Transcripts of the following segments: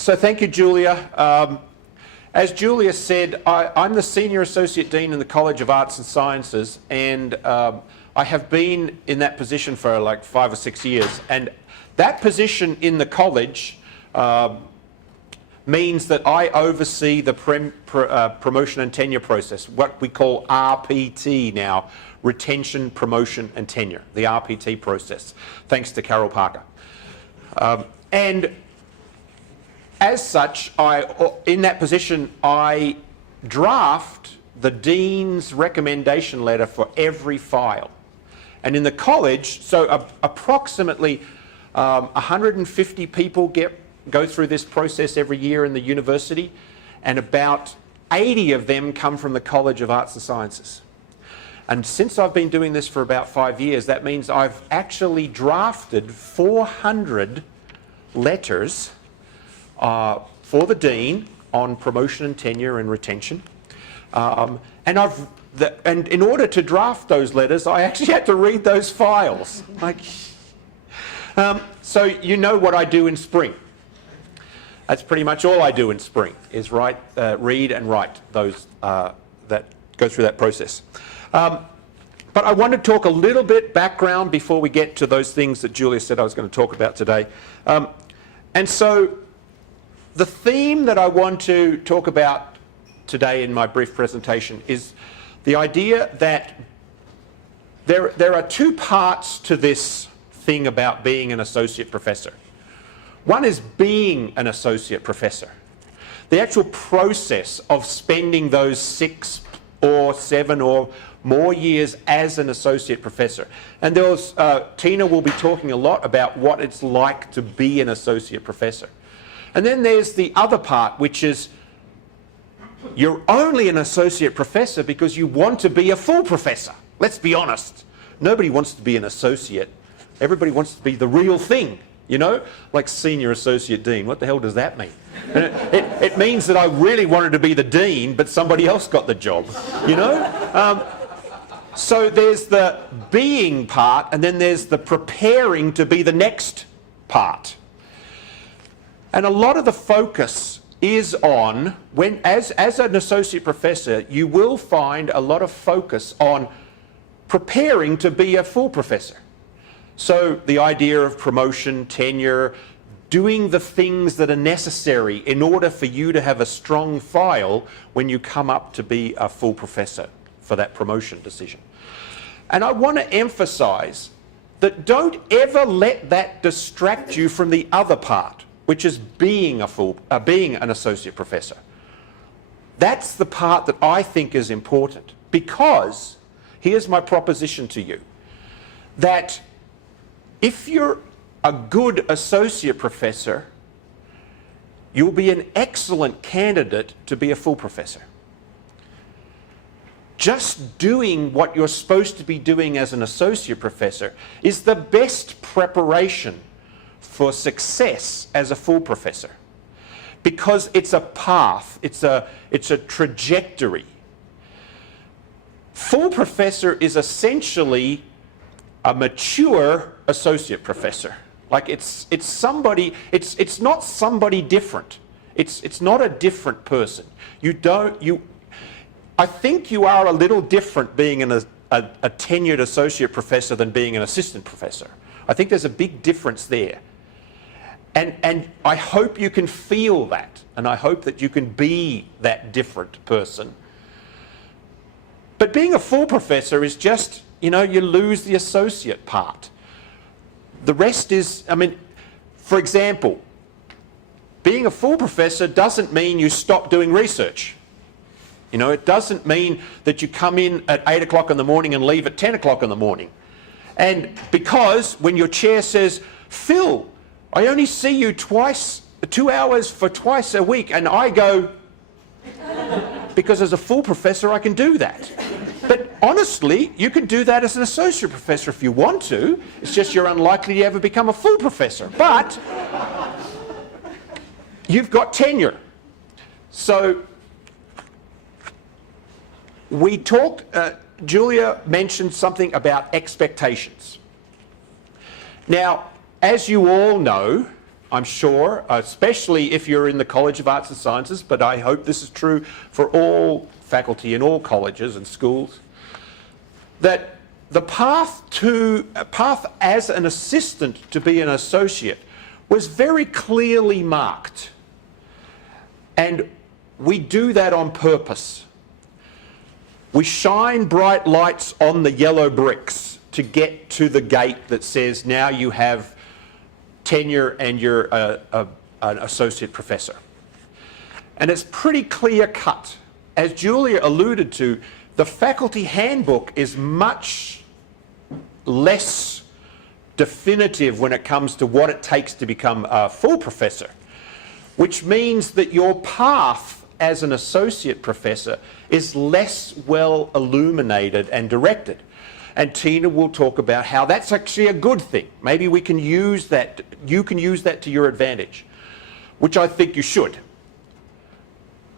So thank you, Julia. As Julia said, I'm the Senior Associate Dean in the College of Arts and Sciences, and I have been in that position for like 5 or 6 years. And that position in the college means that I oversee the promotion and tenure process, what we call RPT now, Retention, Promotion and Tenure, the RPT process, thanks to Carol Parker. And as such, in that position, I draft the Dean's recommendation letter for every file. And in the college, so approximately 150 people go through this process every year in the university, and about 80 of them come from the College of Arts and Sciences. And since I've been doing this for about 5 years, that means I've actually drafted 400 letters for the Dean on promotion and tenure and retention. And in order to draft those letters, I actually had to read those files. So you know what I do in spring. That's pretty much all I do in spring, is read and write those that go through that process. But I want to talk a little bit background before we get to those things that Julia said I was going to talk about today. And so the theme that I want to talk about today in my brief presentation is the idea that there are two parts to this thing about being an associate professor. One is being an associate professor. The actual process of spending those 6 or 7 or more years as an associate professor. And Tina will be talking a lot about what it's like to be an associate professor. And then there's the other part, which is you're only an associate professor because you want to be a full professor. Let's be honest. Nobody wants to be an associate. Everybody wants to be the real thing, you know? Like senior associate dean. What the hell does that mean? And it means that I really wanted to be the dean, but somebody else got the job, you know? So there's the being part, and then there's the preparing to be the next part. And a lot of the focus is on, as an associate professor, you will find a lot of focus on preparing to be a full professor. So the idea of promotion, tenure, doing the things that are necessary in order for you to have a strong file when you come up to be a full professor for that promotion decision. And I want to emphasize that don't ever let that distract you from the other part, which is being an associate professor. That's the part that I think is important, because here's my proposition to you, that if you're a good associate professor, you'll be an excellent candidate to be a full professor. Just doing what you're supposed to be doing as an associate professor is the best preparation for success as a full professor, because it's a path, it's a trajectory. Full professor is essentially a mature associate professor. Like it's not somebody different. It's not a different person. I think you are a little different being a tenured associate professor than being an assistant professor. I think there's a big difference there. And I hope you can feel that, and I hope that you can be that different person. But being a full professor is just, you know, you lose the associate part. The rest is, I mean, for example, being a full professor doesn't mean you stop doing research. You know, it doesn't mean that you come in at 8 o'clock in the morning and leave at 10 o'clock in the morning. And because when your chair says, Phil, I only see you 2 hours for twice a week, and I go, because as a full professor I can do that. But honestly, you can do that as an associate professor if you want to. It's just you're unlikely to ever become a full professor. But you've got tenure. So we talked, Julia mentioned something about expectations. Now, as you all know, I'm sure, especially if you're in the College of Arts and Sciences, but I hope this is true for all faculty in all colleges and schools, that the path as an assistant to be an associate was very clearly marked. And we do that on purpose. We shine bright lights on the yellow bricks to get to the gate that says now you have tenure and you're an associate professor. And it's pretty clear cut. As Julia alluded to, the faculty handbook is much less definitive when it comes to what it takes to become a full professor, which means that your path as an associate professor is less well illuminated and directed. And Tina will talk about how that's actually a good thing. Maybe we can use that, you can use that to your advantage, which I think you should.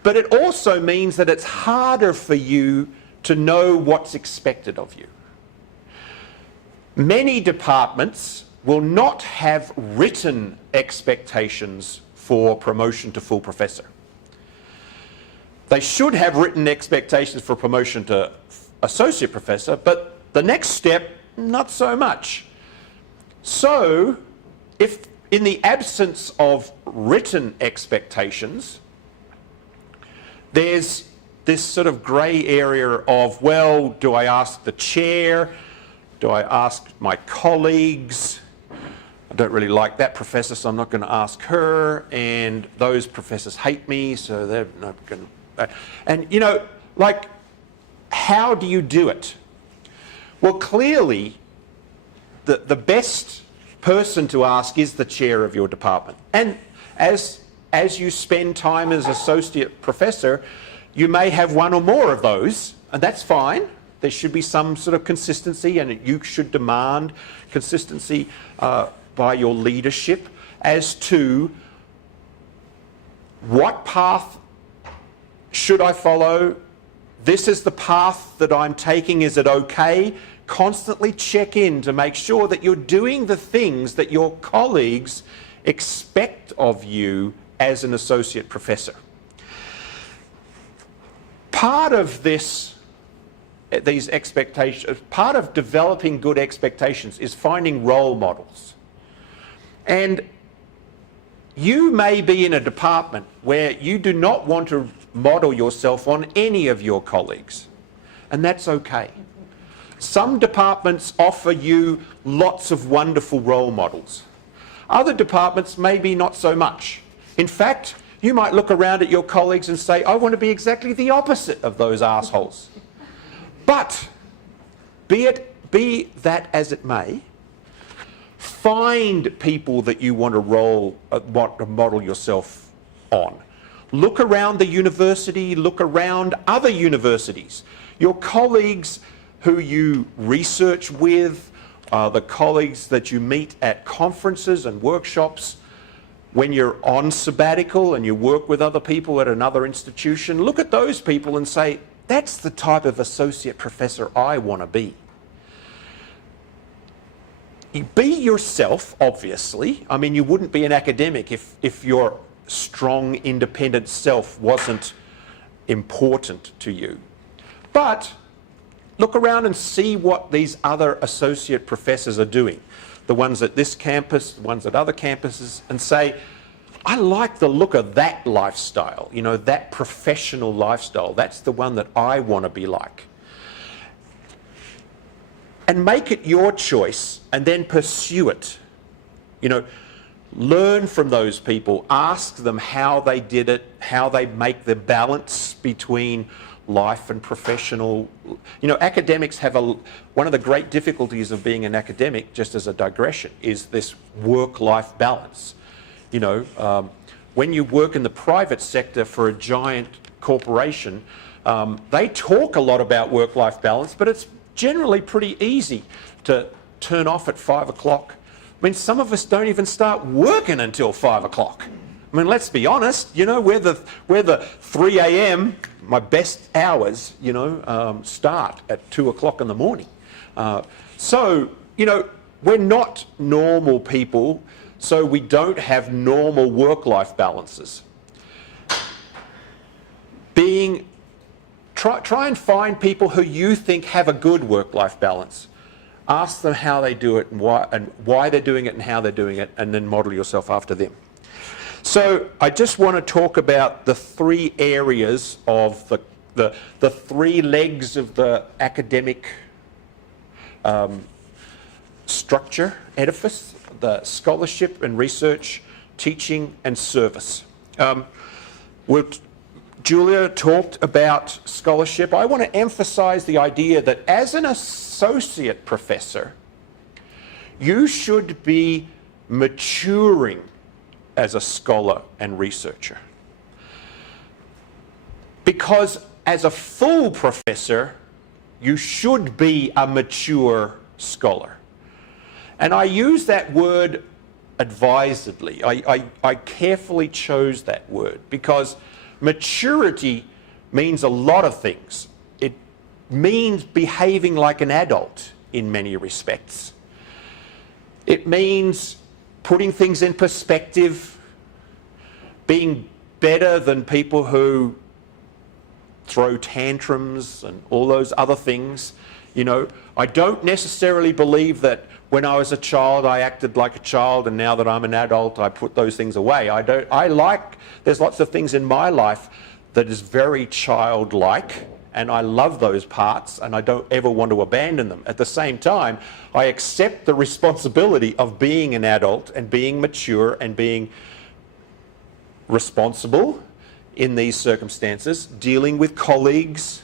But it also means that it's harder for you to know what's expected of you. Many departments will not have written expectations for promotion to full professor. They should have written expectations for promotion to associate professor, but the next step, not so much. So, if in the absence of written expectations, there's this sort of grey area of, well, do I ask the chair? Do I ask my colleagues? I don't really like that professor, so I'm not going to ask her. And those professors hate me, so they're not going to... And, you know, like, how do you do it? Well, clearly, the best person to ask is the chair of your department. And as you spend time as associate professor, you may have one or more of those, and that's fine. There should be some sort of consistency, and you should demand consistency by your leadership as to what path should I follow? This is the path that I'm taking. Is it okay? Constantly check in to make sure that you're doing the things that your colleagues expect of you as an associate professor. Part of these expectations, part of developing good expectations is finding role models. And you may be in a department where you do not want to model yourself on any of your colleagues, and that's okay. Some departments offer you lots of wonderful role models. Other departments maybe not so much. In fact, you might look around at your colleagues and say, I want to be exactly the opposite of those assholes. But be that as it may, find people that you want to model yourself on. Look around the university, look around other universities. Your colleagues who you research with, the colleagues that you meet at conferences and workshops, when you're on sabbatical and you work with other people at another institution, look at those people and say, that's the type of associate professor I want to be. Be yourself, obviously. I mean, you wouldn't be an academic if your strong, independent self wasn't important to you. But look around and see what these other associate professors are doing. The ones at this campus, the ones at other campuses, and say, I like the look of that lifestyle, you know, that professional lifestyle. That's the one that I want to be like. And make it your choice and then pursue it. You know, learn from those people, ask them how they did it, how they make the balance between life and professional. You know, academics have one of the great difficulties of being an academic, just as a digression, is this work-life balance. You know, when you work in the private sector for a giant corporation, they talk a lot about work-life balance, but it's generally pretty easy to turn off at 5 o'clock. I mean, some of us don't even start working until 5 o'clock. I mean, let's be honest, you know, we're the 3 a.m., my best hours, you know, start at 2 o'clock in the morning. So, you know, we're not normal people so we don't have normal work-life balances. Try and find people who you think have a good work-life balance. Ask them how they do it and why they're doing it and how they're doing it, and then model yourself after them. So I just want to talk about the three areas of the three legs of the academic structure, edifice: the scholarship and research, teaching and service. Julia talked about scholarship. I want to emphasize the idea that as an associate professor, you should be maturing as a scholar and researcher. Because as a full professor, you should be a mature scholar. And I use that word advisedly. I carefully chose that word because maturity means a lot of things. It means behaving like an adult in many respects. It means putting things in perspective, being better than people who throw tantrums and all those other things. You know, I don't necessarily believe that when I was a child I acted like a child, and now that I'm an adult I put those things away. There's lots of things in my life that is very childlike, and I love those parts, and I don't ever want to abandon them. At the same time, I accept the responsibility of being an adult and being mature and being responsible in these circumstances, dealing with colleagues,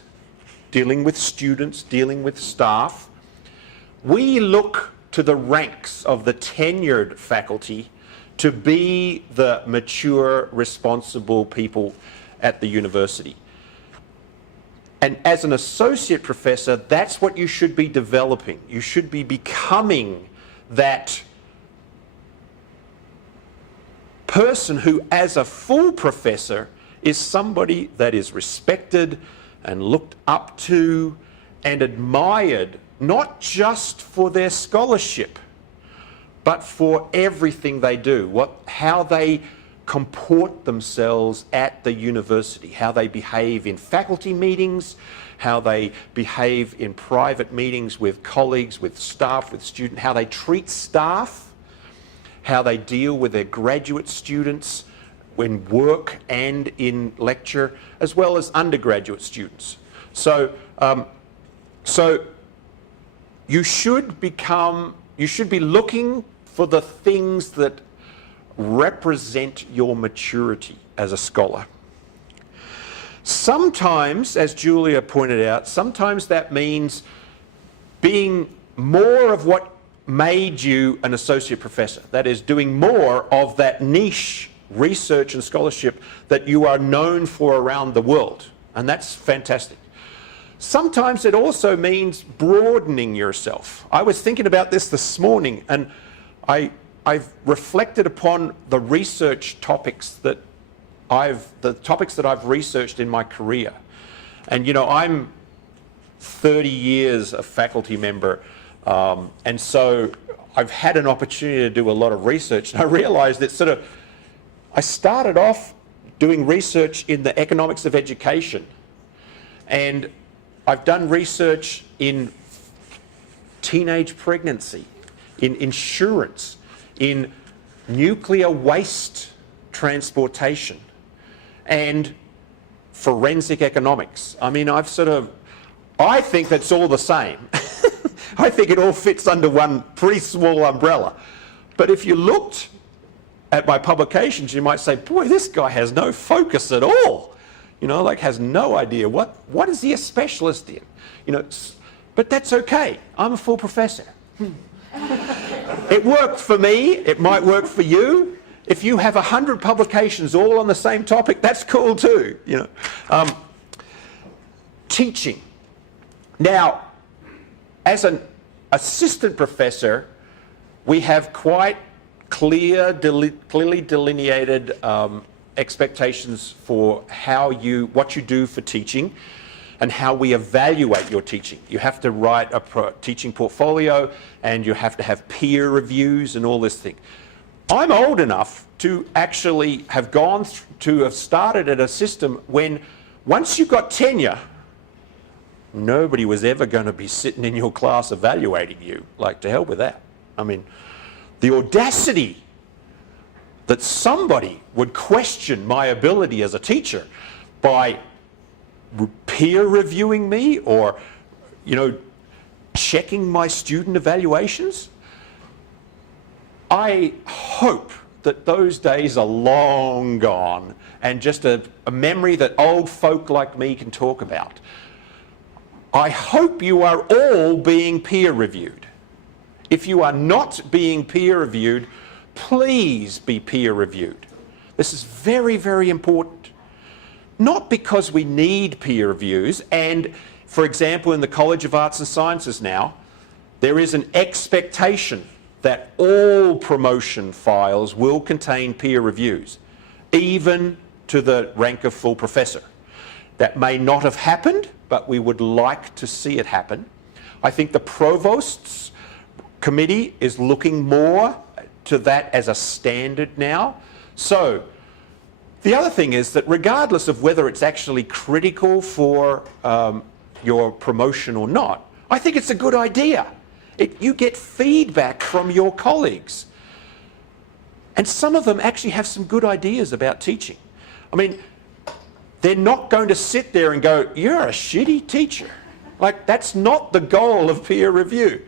dealing with students, dealing with staff. We look to the ranks of the tenured faculty to be the mature, responsible people at the university. And as an associate professor, that's what you should be developing. You should be becoming that person who, as a full professor, is somebody that is respected and looked up to and admired, not just for their scholarship, but for everything they do, how they comport themselves at the university, how they behave in faculty meetings, how they behave in private meetings with colleagues, with staff, with students, how they treat staff, how they deal with their graduate students in work and in lecture, as well as undergraduate students. So you should be looking for the things that represent your maturity as a scholar. Sometimes, as Julia pointed out, sometimes that means being more of what made you an associate professor. That is, doing more of that niche research and scholarship that you are known for around the world. And that's fantastic. Sometimes it also means broadening yourself. I was thinking about this morning, and I've reflected upon the research topics that I've researched in my career. And you know, I'm 30 years a faculty member, and so I've had an opportunity to do a lot of research, and I realized that I started off doing research in the economics of education, and I've done research in teenage pregnancy, in insurance, in nuclear waste transportation, and forensic economics. I mean, I think that's all the same. I think it all fits under one pretty small umbrella. But if you looked at my publications, you might say, boy, this guy has no focus at all. You know, like has no idea what is he a specialist in. You know, but that's okay. I'm a full professor. It worked for me. It might work for you. If you have 100 publications all on the same topic, that's cool too. You know, teaching. Now, as an assistant professor, we have quite clearly delineated expectations for what you do for teaching and how we evaluate your teaching. You have to write a teaching portfolio, and you have to have peer reviews and all this thing. I'm old enough to actually have to have started at a system when once you got tenure, nobody was ever going to be sitting in your class evaluating you. Like, to hell with that. I mean, the audacity that somebody would question my ability as a teacher by peer reviewing me or, checking my student evaluations. I hope that those days are long gone and just a memory that old folk like me can talk about. I hope you are all being peer reviewed. If you are not being peer reviewed, please be peer reviewed. This is very, very important. Not because we need peer reviews, and for example, in the College of Arts and Sciences now, there is an expectation that all promotion files will contain peer reviews, even to the rank of full professor. That may not have happened, but we would like to see it happen. I think the Provost's committee is looking more to that as a standard now. So the other thing is that regardless of whether it's actually critical for your promotion or not, I think it's a good idea. You get feedback from your colleagues. And some of them actually have some good ideas about teaching. I mean, they're not going to sit there and go, you're a shitty teacher. Like, that's not the goal of peer review.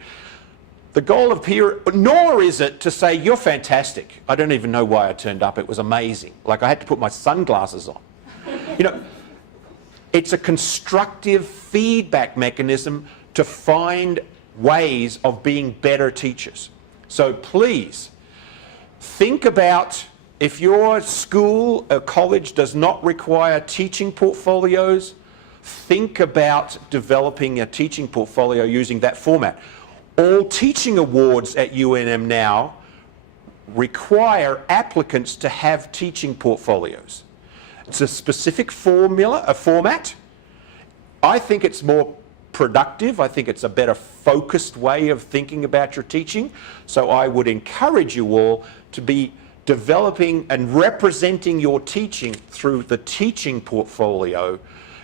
The goal of peer, nor is it to say, you're fantastic. I don't even know why I turned up. It was amazing. Like, I had to put my sunglasses on. It's a constructive feedback mechanism to find ways of being better teachers. So please, think about if your school or college does not require teaching portfolios, think about developing a teaching portfolio using that format. All teaching awards at UNM now require applicants to have teaching portfolios. It's a specific format. I think it's more productive. I think it's a better focused way of thinking about your teaching. So I would encourage you all to be developing and representing your teaching through the teaching portfolio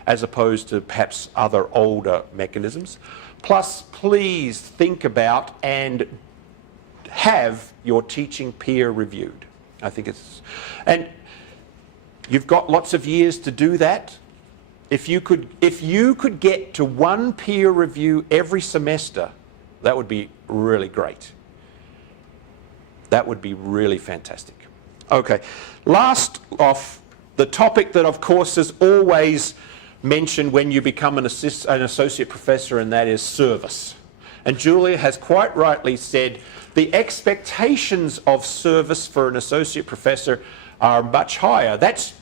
as opposed to perhaps other older mechanisms. Plus, please think about and have your teaching peer reviewed. I think it's, and you've got lots of years to do that. If you could get to one peer review every semester, that would be really great. That would be really fantastic. Okay, last off, the topic that of course is always mentioned when you become an associate professor, and that is service. And Julia has quite rightly said the expectations of service for an associate professor are much higher. That's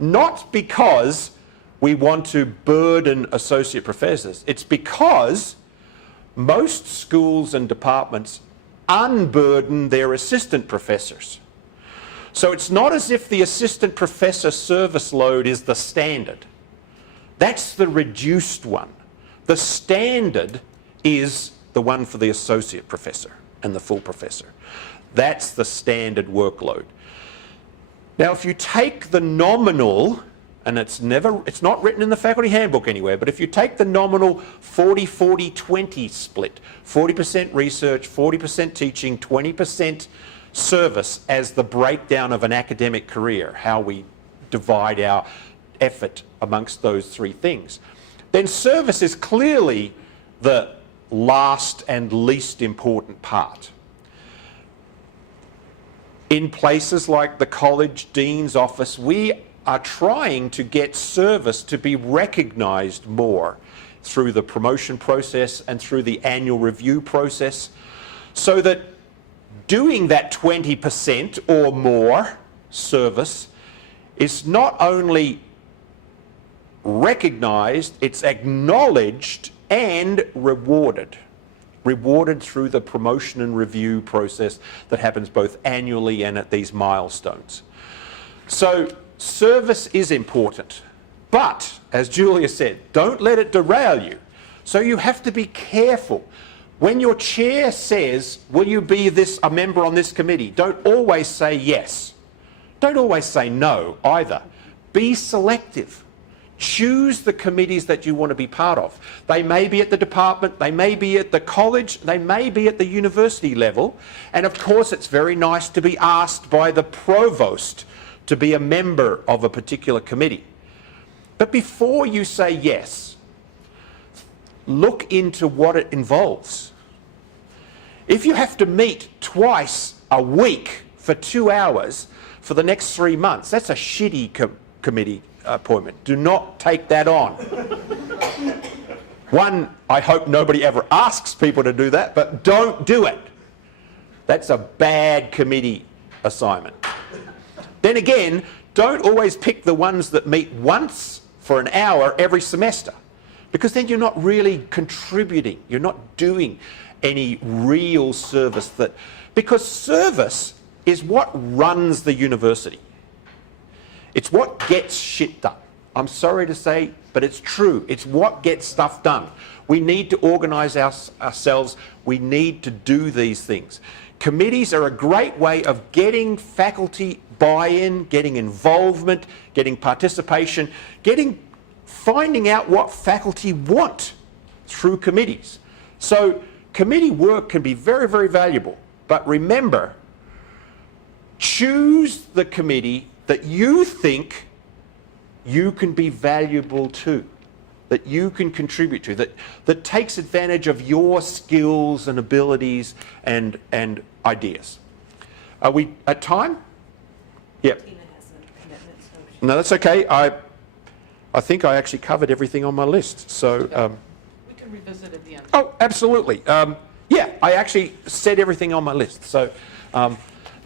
not because we want to burden associate professors. It's because most schools and departments unburden their assistant professors. So it's not as if the assistant professor service load is the standard. That's the reduced one. The standard is the one for the associate professor and the full professor. That's the standard workload. Now, if you take the nominal, and it's not written in the faculty handbook anywhere, but if you take the nominal 40-40-20 split, 40% research, 40% teaching, 20% service as the breakdown of an academic career, how we divide our effort amongst those three things, then service is clearly the last and least important part. In places like the college dean's office, we are trying to get service to be recognised more through the promotion process and through the annual review process, so that doing that 20% or more service is not only recognised, it's acknowledged and rewarded. Rewarded through the promotion and review process that happens both annually and at these milestones. So service is important, but as Julia said, don't let it derail you. So you have to be careful. When your chair says, will you be a member on this committee, don't always say yes. Don't always say no either. Be selective. Choose the committees that you want to be part of. They may be at the department, they may be at the college, they may be at the university level. And of course, it's very nice to be asked by the provost to be a member of a particular committee. But before you say yes, look into what it involves. If you have to meet twice a week for 2 hours for the next 3 months, that's a shitty committee appointment. Do not take that on. One, I hope nobody ever asks people to do that, but don't do it. That's a bad committee assignment. Then again, don't always pick the ones that meet once for an hour every semester, because then you're not really contributing. You're not doing any real service because service is what runs the university. It's what gets shit done. I'm sorry to say, but it's true. It's what gets stuff done. We need to organise ourselves. We need to do these things. Committees are a great way of getting faculty buy-in, getting involvement, getting participation, finding out what faculty want through committees. So committee work can be very, very valuable. But remember, choose the committee that you think you can be valuable to, that you can contribute to, that takes advantage of your skills and abilities and ideas. Are we at time? Yep. No, that's okay. I think I actually covered everything on my list. So we can revisit at the end. Oh, absolutely. Yeah, I actually said everything on my list. So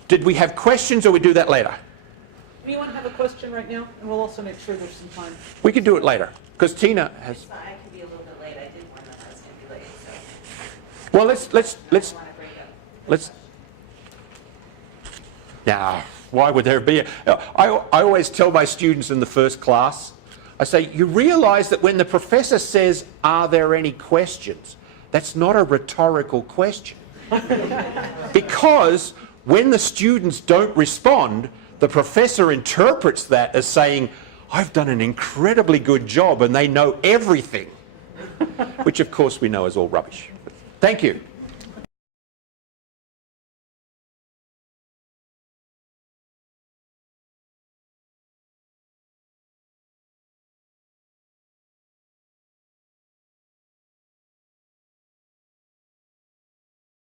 did we have questions, or we do that later? Anyone have a question right now? And we'll also make sure there's some time. We can do it later, because Tina has... I could be a little bit late. I did warn them I was going to be late. So. Well, let's... Now, why would there be I always tell my students in the first class, I say, you realise that when the professor says, are there any questions? That's not a rhetorical question. Because when the students don't respond, the professor interprets that as saying, I've done an incredibly good job and they know everything, which of course we know is all rubbish. Thank you.